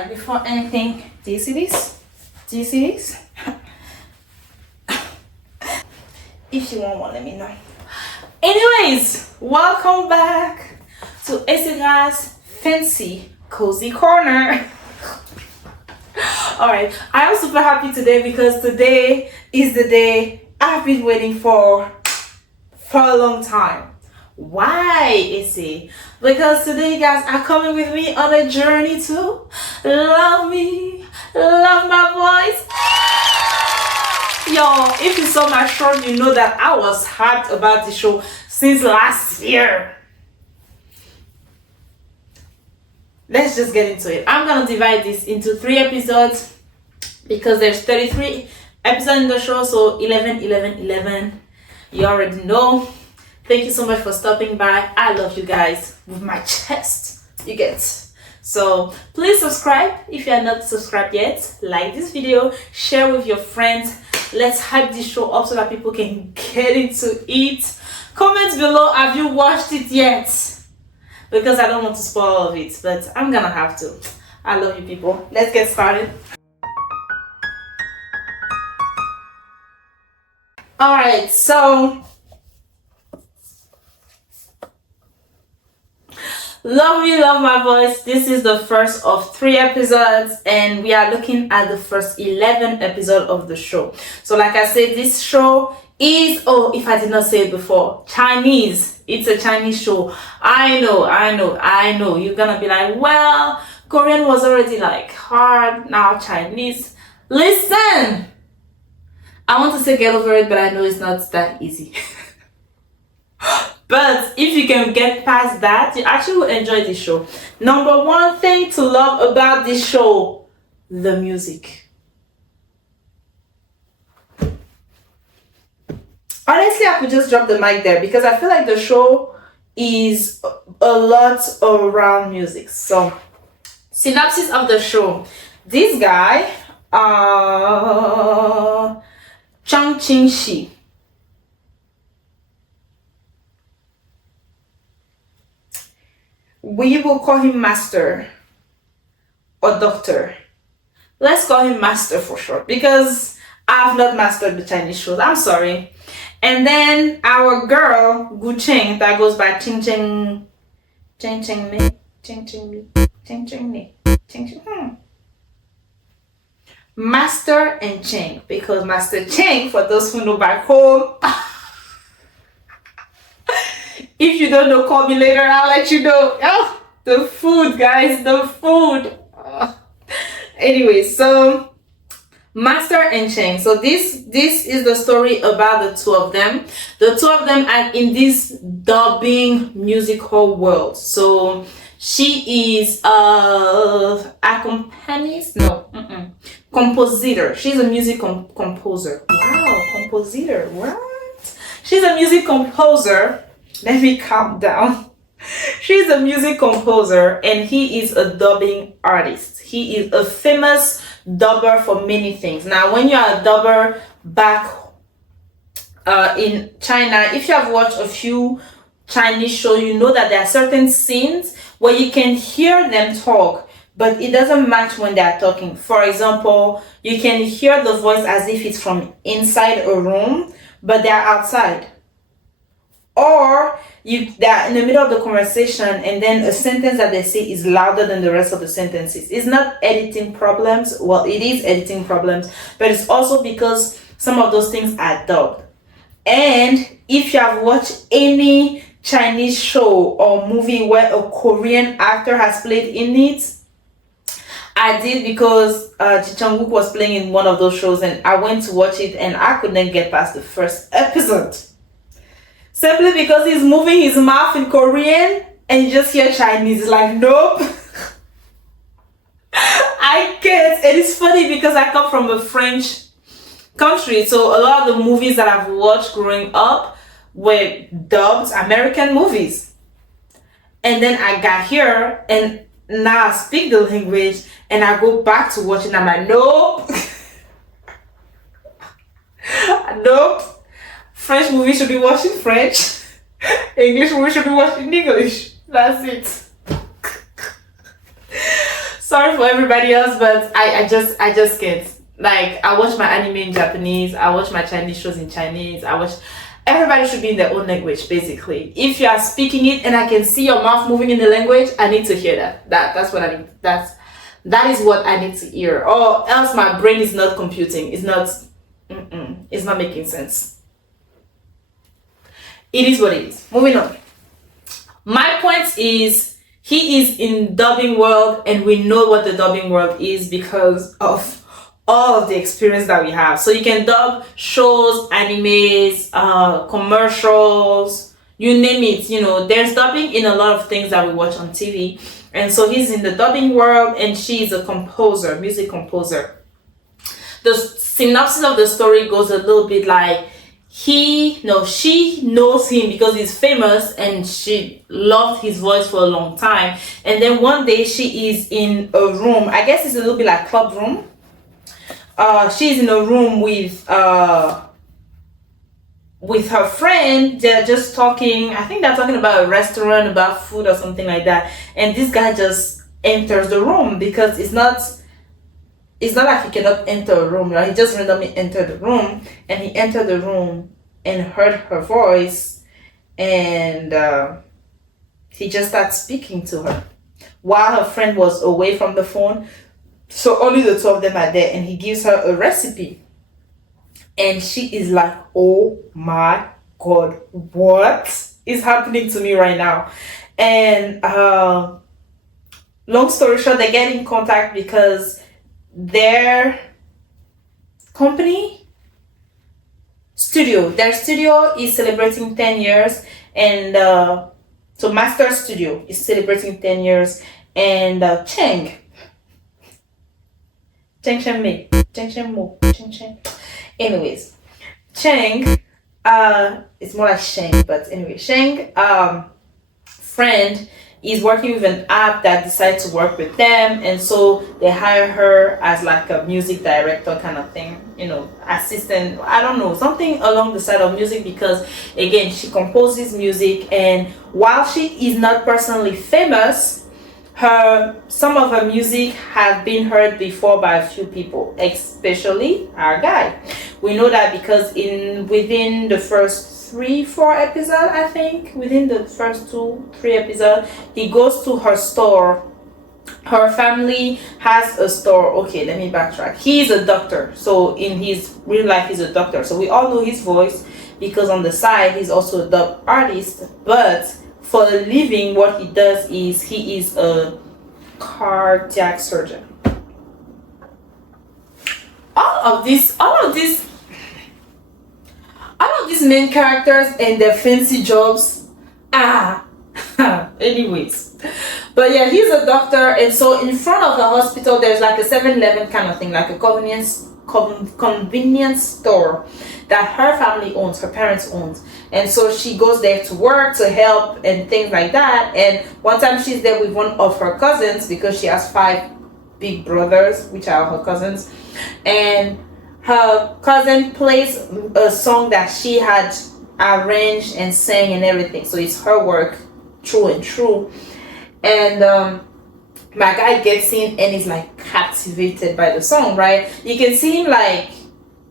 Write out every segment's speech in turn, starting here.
Alright, before anything, do you see this? Do you see this? If you want one, let me know. Anyways, welcome back to Esiga's fancy cozy corner. Alright, I am super happy today because today is the day I've been waiting for a long time. Why, Issy? Because today you guys are coming with me on a journey to love me, love my voice. Yo, if you saw my short, you know that I was hyped about the show since last year. Let's just get into it. I'm gonna divide this into 3 episodes because there's 33 episodes in the show, so 11, 11, 11. You already know. Thank you so much for stopping by. I love you guys with my chest. You get. So please subscribe if you are not subscribed yet. Like this video, share with your friends. Let's hype this show up so that people can get into it. Comment below, have you watched it yet? Because I don't want to spoil all of it, but I'm gonna have to. I love you people. Let's get started. Alright, so Love Me, Love My Voice. This is the first of 3 episodes and we are looking at the first 11 episodes of the show. So like I said, this show is, oh, if I did not say it before, Chinese. It's a Chinese show. I know. You're gonna be like, well, Korean was already like hard, now Chinese. Listen! I want to say get over it, but I know it's not that easy. But if you can get past that, you actually will enjoy this show. Number 1 thing to love about this show, the music. Honestly, I could just drop the mic there because I feel like the show is a lot around music. So, synopsis of the show. This guy, Tanjianci. We will call him master or doctor. Let's call him master for short because I have not mastered the Chinese shows. I'm sorry. And then our girl Gu Cheng that goes by Ching Ching Ching Ching Me Ching Ching Me Ching Ching Me Ching Ching. Master and Cheng, because Master Cheng, for those who know back home. If you don't know, call me later, I'll let you know. Oh, the food, guys, the food. Anyway, so Master and Cheng. So this is the story about the 2 of them. The 2 of them are in this dubbing musical world. So she is accompanist? No. Compositor. She's a music composer. Wow, compositor. What? She's a music composer. Let me calm down. She's a music composer and he is a dubbing artist. He is a famous dubber for many things. Now, when you are a dubber back in China, if you have watched a few Chinese shows, you know that there are certain scenes where you can hear them talk, but it doesn't match when they are talking. For example, you can hear the voice as if it's from inside a room, but they're outside. Or they're in the middle of the conversation and then a sentence that they say is louder than the rest of the sentences. It's not editing problems. Well, it is editing problems, but it's also because some of those things are dubbed. And if you have watched any Chinese show or movie where a Korean actor has played in it, I did because Ji Chang-wook was playing in one of those shows and I went to watch it and I couldn't get past the first episode. Simply because he's moving his mouth in Korean and you just hear Chinese. It's like, nope. I can't. And it's funny because I come from a French country. So a lot of the movies that I've watched growing up were dubbed American movies. And then I got here and now I speak the language and I go back to watching. I'm like, nope. Nope. French movie should be watched in French. English movie should be watched in English. That's it. Sorry for everybody else, but I just can't. Like, I watch my anime in Japanese, I watch my Chinese shows in Chinese, I watch. Everybody should be in their own language, basically. If you are speaking it and I can see your mouth moving in the language, I need to hear that. That's what I need. That is what I need to hear. Or else my brain is not computing. It's not. It's not making sense. It is what it is. Moving on. My point is, he is in dubbing world, and we know what the dubbing world is because of all of the experience that we have. So you can dub shows, animes, commercials, you name it. You know, there's dubbing in a lot of things that we watch on TV. And so he's in the dubbing world, and she's a composer, music composer. The synopsis of the story goes a little bit like, she knows him because he's famous, and she loved his voice for a long time. And then one day she is in a room, I guess it's a little bit like club room. She's in a room with her friend. They're just talking. I think they're talking about a restaurant, about food or something like that. And this guy just enters the room because it's not like he cannot enter a room, right? He just randomly entered the room, and he entered the room and heard her voice, and he just started speaking to her while her friend was away from the phone. So only the two of them are there, and he gives her a recipe. And she is like, oh my God, what is happening to me right now? And long story short, they get in contact because their studio is celebrating 10 years. And so Master Studio is celebrating 10 years. And anyways, Cheng, it's more like Sheng, but anyway, Sheng, friend is working with an app that decided to work with them, and so they hire her as like a music director kind of thing, you know, assistant, I don't know, something along the side of music, because again, she composes music, and while she is not personally famous, some of her music has been heard before by a few people, especially our guy. We know that because within the first 3-4 episodes, I think, within the first 2-3 episodes, he goes to her store. Her family has a store. Okay, let me backtrack. He is a doctor, so in his real life he's a doctor, so we all know his voice because on the side he's also a dub artist. But for a living, what he does is he is a cardiac surgeon. All of these main characters and their fancy jobs. Anyways. But yeah, he's a doctor, and so in front of the hospital there's like a 7-Eleven kind of thing, like a convenience store that her family owns, her parents owns. And so she goes there to work, to help and things like that. And one time she's there with one of her cousins, because she has 5 big brothers, which are her cousins. And her cousin plays a song that she had arranged and sang and everything. So it's her work, true and true. And my guy gets in and is like captivated by the song, right? You can see him like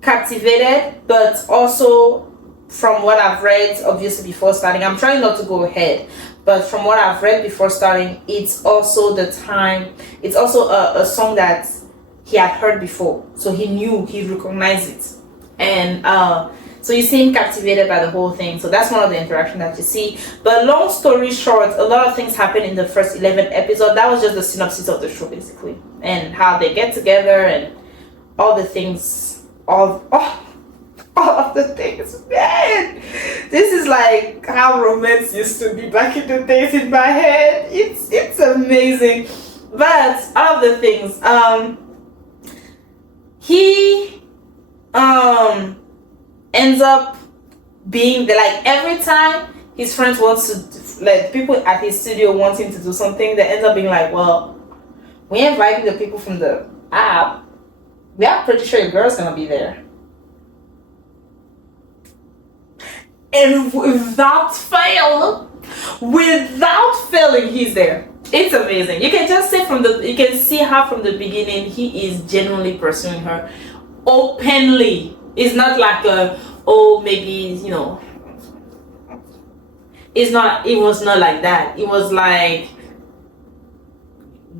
captivated, but also from what I've read, obviously before starting, I'm trying not to go ahead, but from what I've read before starting, it's also a song that he had heard before, so he recognized it. And so you see him captivated by the whole thing. So that's one of the interactions that you see. But long story short, a lot of things happen in the first 11 episodes. That was just the synopsis of the show, basically, and how they get together and all the things, all of the things. Man, this is like how romance used to be back in the days in my head. It's amazing. But all of the things, he ends up being the, like, every time his friends wants to, like, people at his studio want him to do something, they end up being like, well, we invited the people from the app, we are pretty sure your girl's gonna be there. And without failing, he's there. It's amazing. You can just say you can see how from the beginning he is genuinely pursuing her openly. It's not like maybe, it was not like that. It was like,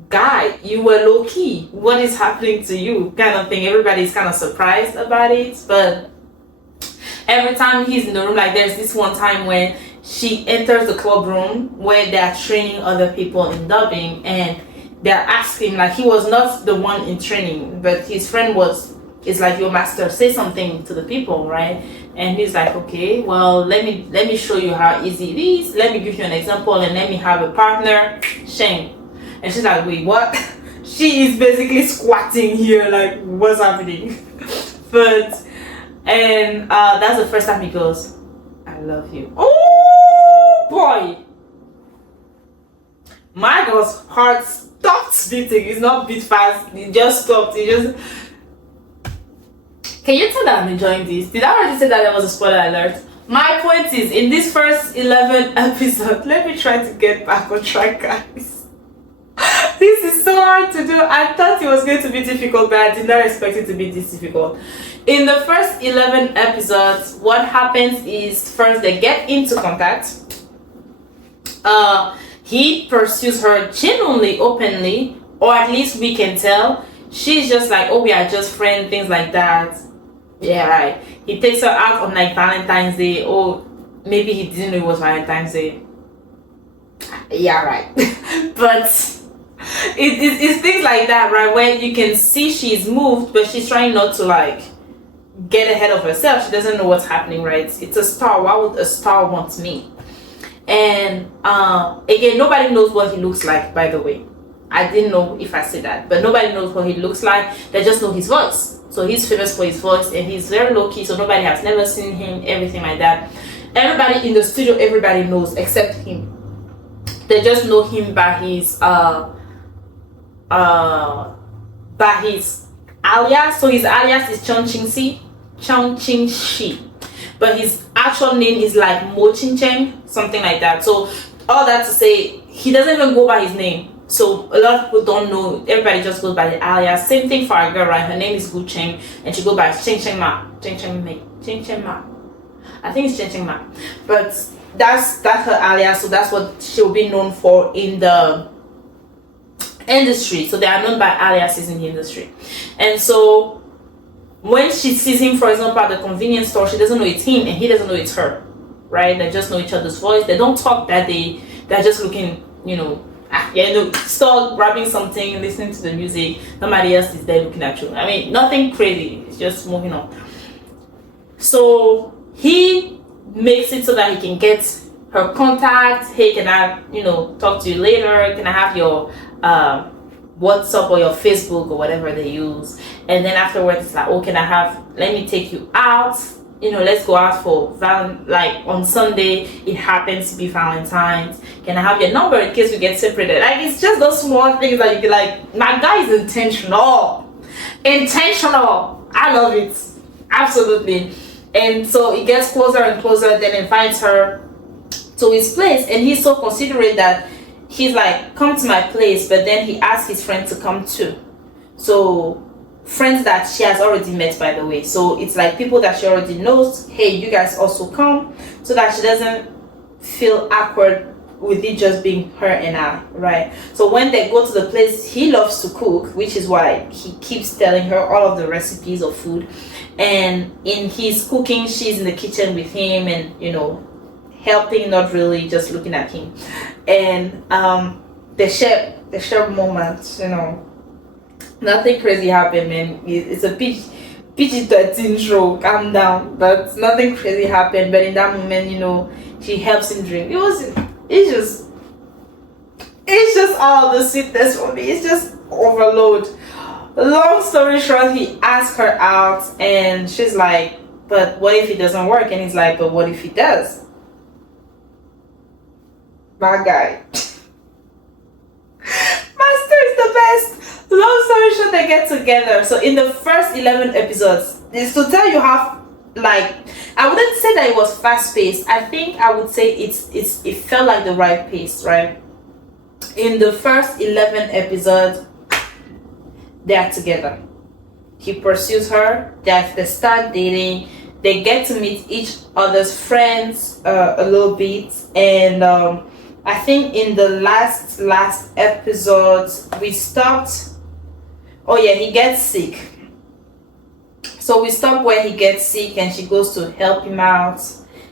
guy, you were low key. What is happening to you? Kind of thing. Everybody's kind of surprised about it, but every time he's in the room, like there's this one time when she enters the club room where they're training other people in dubbing, and they're asking, like, he was not the one in training, but his friend was. It's like, your master, say something to the people, right? And he's like, okay, well, let me show you how easy it is. Let me give you an example, and let me have a partner. Shame. And she's like, wait, what? She is basically squatting here, like, what's happening? And that's the first time he goes, I love you. Oh boy, my girl's heart stopped beating. It's not beat fast, it just stopped. Can you tell that I'm enjoying this? Did I already say that there was a spoiler alert? My point is, in this first 11 episodes, let me try to get back on track, guys. This is so hard to do. I thought it was going to be difficult, but I did not expect it to be this difficult. In the first 11 episodes, what happens is, first they get into contact. He pursues her genuinely, openly, or at least we can tell. She's just like, oh, we are just friends, things like that. Yeah, right. He takes her out on like Valentine's Day, or maybe he didn't know it was Valentine's Day. Yeah, right. But it's things like that, right? Where you can see she's moved, but she's trying not to like get ahead of herself. She doesn't know what's happening, right? It's a star. Why would a star want me? And again, nobody knows what he looks like, by the way. I didn't know if I said that, but nobody knows what he looks like. They just know his voice. So he's famous for his voice, and he's very low-key, so nobody has never seen him, everything like that. Everybody in the studio, everybody knows except him. They just know him by his alias. So his alias is Chongqingxi, but his actual name is like Mo Ching, something like that. So all that to say, he doesn't even go by his name. So a lot of people don't know. Everybody just goes by the alias. Same thing for our girl, right? Her name is Gu Cheng, and she goes by Cheng Ma. I think it's Cheng Ma, but that's her alias. So that's what she'll be known for in the industry. So they are known by aliases in the industry. And so when she sees him, for example, at the convenience store, she doesn't know it's him, and he doesn't know it's her, right? They just know each other's voice. They don't talk that day. They're just looking, start grabbing something, listening to the music. Somebody else is there looking at you. I mean, nothing crazy. It's just moving on. So he makes it so that he can get her contact. Hey, can I, talk to you later? Can I have your WhatsApp or your Facebook or whatever they use? And then afterwards, it's like, oh, let me take you out. Let's go out for like on Sunday. It happens to be Valentine's. Can I have your number in case we get separated? Like, it's just those small things that you can like. My guy is intentional. I love it, absolutely. And so it gets closer and closer. Then invites her to his place, and he's so considerate that he's like, come to my place, but then he asks his friend to come too. So friends that she has already met, by the way. So it's like people that she already knows. Hey, you guys also come, so that she doesn't feel awkward with it just being her and I, right? So when they go to the place, he loves to cook, which is why he keeps telling her all of the recipes of food. And in his cooking, she's in the kitchen with him, and helping, not really, just looking at him. And they share moments, nothing crazy happened, man. It's a PG-13 show, calm down, but nothing crazy happened. But in that moment, she helps him drink. It's just all the sweetness for me. It's just overload. Long story short, he asked her out, and she's like, but what if it doesn't work? And he's like, but what if it does? My guy. Master is the best. Long story short, they get together. So in the first 11 episodes, is to tell you how, like, I wouldn't say that it was fast paced. I think I would say it felt like the right pace, right? in the first 11 episodes, they are together. He pursues her, they start dating, they get to meet each other's friends a little bit, and I think in the last episode we stopped. Oh yeah, he gets sick. So we stop where he gets sick and she goes to help him out.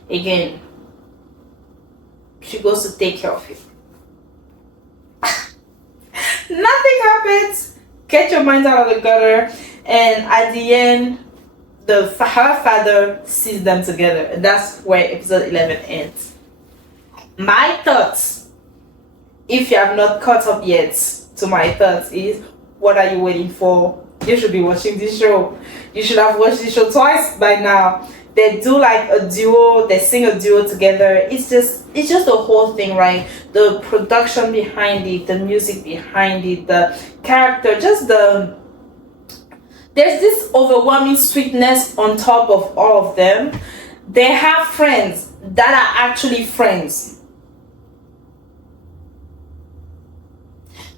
Again, she goes to take care of him. Nothing happens. Get your mind out of the gutter. And at the end, her father sees them together. And that's where episode 11 ends. My thoughts, if you have not caught up yet to my thoughts, is what are you waiting for? You should be watching this show. You should have watched this show twice by now. They do like a duo, they sing a duo together. It's just the whole thing, right? The production behind it, the music behind it, the character, there's this overwhelming sweetness on top of all of them. They have friends that are actually friends.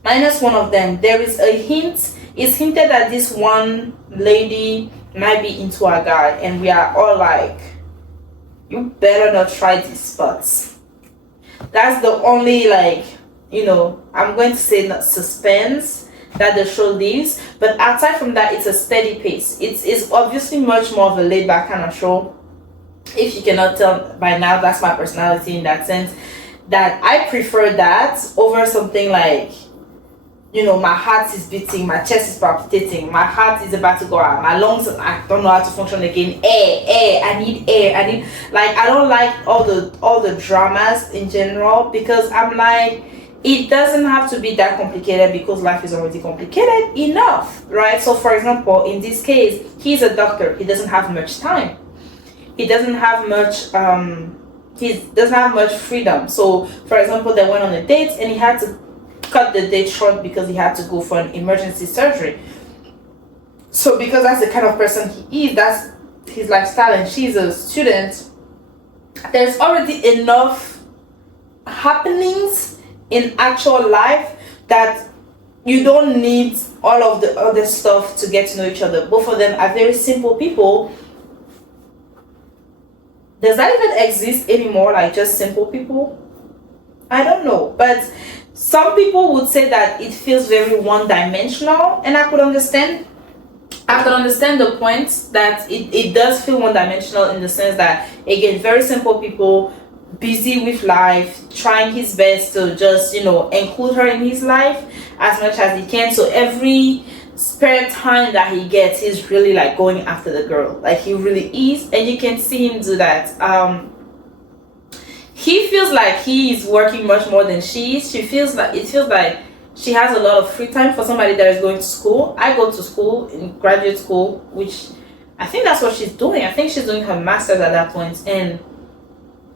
Minus one of them. There is a hint. It's hinted that this one lady might be into a guy, and we are all like, you better not try these spots. That's the only, like, I'm going to say not suspense that the show leaves, but aside from that, it's a steady pace. It's obviously much more of a laid back kind of show. If you cannot tell by now, that's my personality in that sense, that I prefer that over something like, my heart is beating, my chest is palpitating, my heart is about to go out, my lungs, I don't know how to function again. Air, I need air, I don't like all the dramas in general, because I'm like, it doesn't have to be that complicated because life is already complicated enough, right? So for example, in this case, he's a doctor, he doesn't have much time, he doesn't have much freedom. So for example, they went on a date and he had to cut the date short because he had to go for an emergency surgery. So because that's the kind of person he is, that's his lifestyle, and she's a student, there's already enough happenings in actual life that you don't need all of the other stuff to get to know each other. Both of them are very simple people. Does that even exist anymore, like just simple people? I don't know, but some people would say that it feels very one-dimensional, and I could understand the point that it does feel one-dimensional, in the sense that, again, very simple people, busy with life, trying his best to just, include her in his life as much as he can. So every spare time that he gets, he's really like going after the girl. Like, he really is, and you can see him do that. He feels like he is working much more than she is. It feels like she has a lot of free time for somebody that is going to school. I go to school, in graduate school, which I think that's what she's doing. I think she's doing her master's at that point,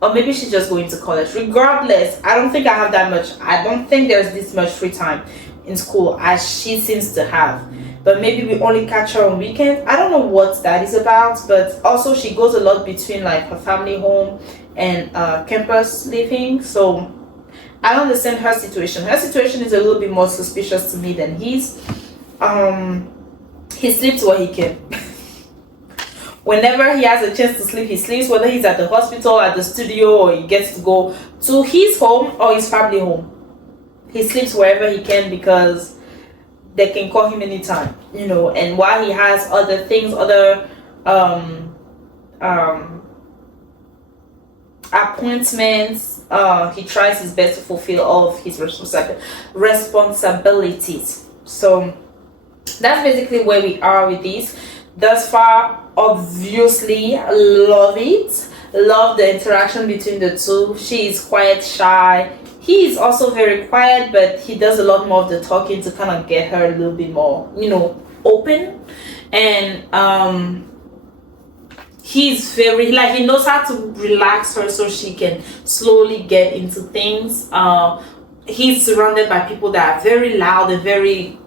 or maybe she's just going to college. Regardless, I don't think I have that much. I don't think there's this much free time in school as she seems to have. But maybe we only catch her on weekends. I don't know what that is about, but also she goes a lot between like her family home and campus living. So I don't understand her situation. Her situation is a little bit more suspicious to me than his. He sleeps where he can. Whenever he has a chance to sleep, he sleeps, whether he's at the hospital, at the studio, or he gets to go to his home or his family home. He sleeps wherever he can because they can call him anytime, and while he has other things, other appointments, he tries his best to fulfill all of his responsibilities. So that's basically where we are with this. Thus far, obviously, love the interaction between the two. She is quite shy. He is also very quiet, but he does a lot more of the talking to kind of get her a little bit more, open. And he's very, he knows how to relax her so she can slowly get into things. He's surrounded by people that are very loud and very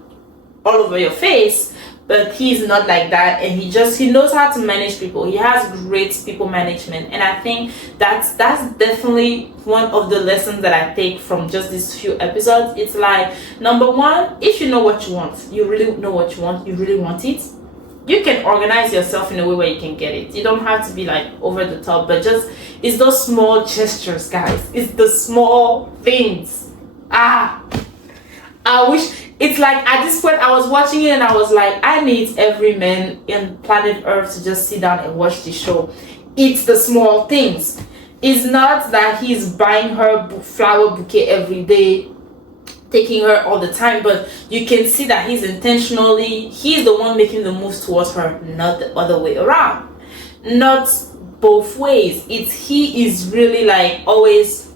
all over your face, but he's not like that, and he knows how to manage people. He has great people management, and I think that's definitely one of the lessons that I take from just these few episodes. It's like, number one, if you know what you want, you really know what you want, you really want it, you can organize yourself in a way where you can get it. You don't have to be like over the top, but just, it's those small gestures, guys. It's the small things. I wish, it's like at this point I was watching it and I was like, I need every man in planet Earth to just sit down and watch this show. It's the small things. It's not that he's buying her flower bouquet every day, taking her all the time, but you can see that he's the one making the moves towards her, not the other way around. Not both ways. He is really like always,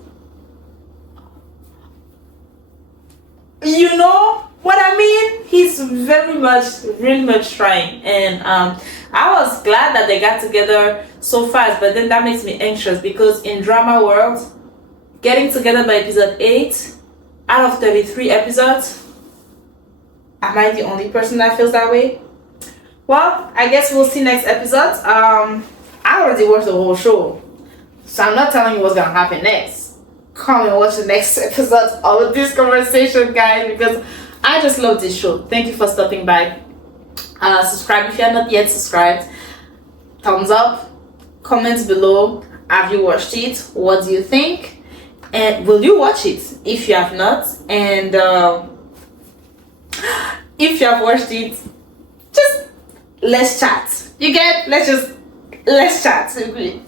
you know what I mean? He's really much trying, and I was glad that they got together so fast, but then that makes me anxious, because in drama world, getting together by episode 8 out of 33 episodes, am I the only person that feels that way? Well, I guess we'll see next episode. I already watched the whole show, so I'm not telling you what's gonna happen next. Come and watch the next episode of this conversation, guys, because I just love this show. Thank you for stopping by. Subscribe if you are not yet subscribed. Thumbs up, comments below. Have you watched it? What do you think? And will you watch it if you have not? And if you have watched it, just let's chat. You get? Let's chat.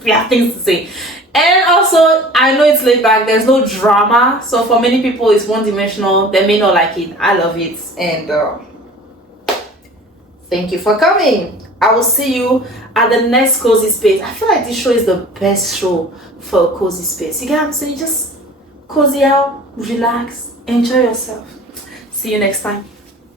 We have things to say. And also, I know it's laid back, there's no drama, so for many people it's one-dimensional. They may not like it. I love it, and thank you for coming. I will see you at the next cozy space. I feel like this show is the best show for a cozy space. You get what I'm saying? Just cozy out, relax, enjoy yourself. See you next time.